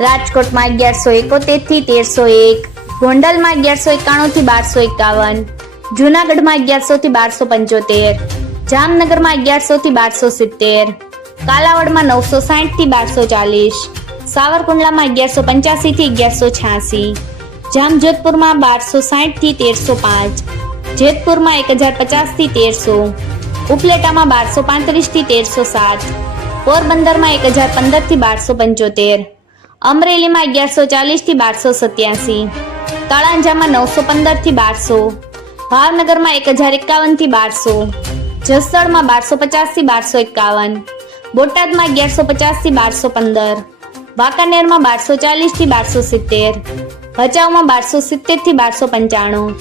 રાજકોટમાં અગિયારસો એકોતેરથી તેરસો એક, ગોંડલમાં અગિયારસો એકાણું થી બારસો એકાવન, જુનાગઢમાં અગિયારસો થી બારસો પંચોતેર, જામનગરમાં અગિયારસો થી બારસો સિત્તેર, કાલાવડમાં નવસો સાઠથી બારસો ચાલીસ, સાવરકુંડલામાં અગિયારસો પંચ્યાસી થી અગિયારસો છ્યાસી, જામજોધપુરમાં બારસો સાઠથી તેરસો પાંચ, જેતપુરમાં એક હજાર પચાસથી તેરસો, ઉપલેટામાં બારસો પાંત્રીસથી તેરસો સાત, પોરબંદરમાં એક હજાર પંદરથી બારસો પંચોતેર અમરેલીમાં અગિયારસો ચાલીસથી બારસો સત્યાસી. તળાંજામાં નવસો પંદરથી બારસો. ભાવનગરમાં એક હજાર એકાવનથી બારસો. જસદણમાં બારસો પચાસથી બારસો એકાવન. બોટાદમાં અગિયારસો પચાસથી બારસો પંદર. વાંકાનેરમાં બારસો ચાલીસથી બારસો સિત્તેર. ભચાઉમાં બારસો સિત્તેરથી બારસો પંચાણું.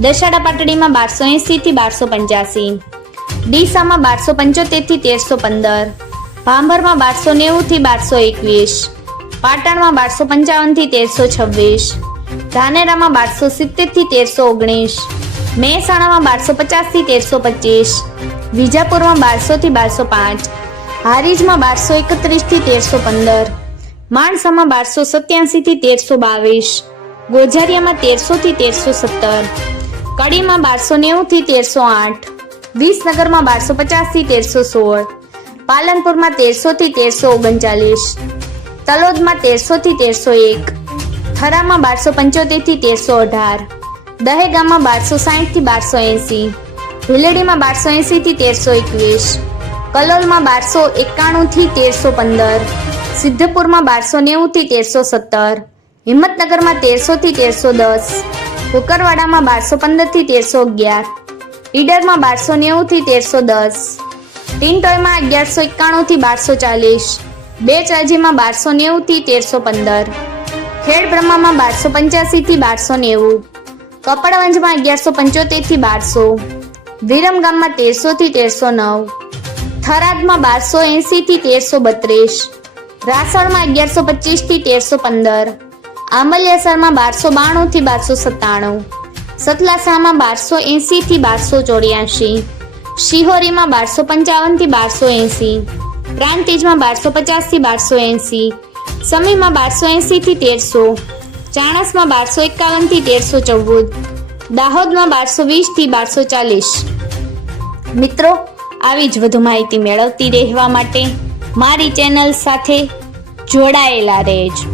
દશાડા પાટડીમાં બારસો એંસી થી બારસો પંચ્યાસી. ડીસામાં બારસો પંચોતેરથી તેરસો પંદર. ભાંભરમાં બારસો નેવું થી બારસો એકવીસ. પાટણમાં બારસો પંચાવનથી તેરસો છવ્વીસ. ધાનેરામાં બારસો સિત્તેરથી તેરસો ઓગણીસ. મહેસાણામાં બારસો પચાસથી તેરસો પચીસ. વિજાપુરમાં બારસો થી બારસો પાંચ. હારીજમાં બારસો એકત્રીસથી તેરસો પંદર. માણસામાં બારસો સત્યાસી થી તેરસો બાવીસ. ગોઝારિયામાં તેરસો થી તેરસો સત્તર. કડીમાં બારસો નેવું થી તેરસો આઠ. વિસનગરમાં બારસો પચાસથી તેરસો સોળ. પાલનપુરમાં તેરસો થી તેરસો ઓગણચાલીસ. તલોદમાં તેરસો થી તેરસો એક, થરામાં બારસો પંચોતેરથી તેરસો અઢાર દહેગામમાં બારસો સાઠથી બારસો એંસી, ભીલડીમાં બારસો એંસી થી તેરસો એકવીસ, કલોલમાં બારસો એકાણું થી તેરસો પંદર, સિદ્ધપુરમાં બારસો નેવું થી તેરસો સત્તર, હિંમતનગરમાં તેરસો થી તેરસો દસ, કુકરવાડામાં બારસો પંદરથી તેરસો અગિયાર, ઈડરમાં બારસો નેવું થી તેરસો દસ ટિન્ટોયમાં અગિયારસો એકાણું થી બારસો ચાલીસ બે ચાજીમાં બારસો નેવું થી તેરસો પંદર. ખેડ બ્રહ્મામાં બારસો પંચ્યાસી થી બારસો નેવું. કપડવંજમાં અગિયારસો પંચોતેરથી બારસો. વિરમગામમાં તેરસો થી તેરસો નવ. થરાદમાં બારસો એંસીથી તેરસો બત્રીસ. રાસણમાં અગિયારસો પચીસથી તેરસો પંદર. આંબલિયાસરમાં બારસો બાણું થી બારસો સત્તાણું. સતલાસામાં બારસો એંસીથી બારસો ચોર્યાસી શિહોરીમાં બારસો પંચાવનથી બારસો એંસી પ્રાંતિજમાં બારસો પચાસથી બારસો એંસી. સમયમાં બારસો એંસી થી તેરસો. ચાણસમાં બારસો એકાવનથી તેરસો ચૌદ. દાહોદમાં બારસો વીસથી બારસો ચાલીસ. મિત્રો, આવી જ વધુ માહિતી મેળવતી રહેવા માટે મારી ચેનલ સાથે જોડાયેલા રહેજો.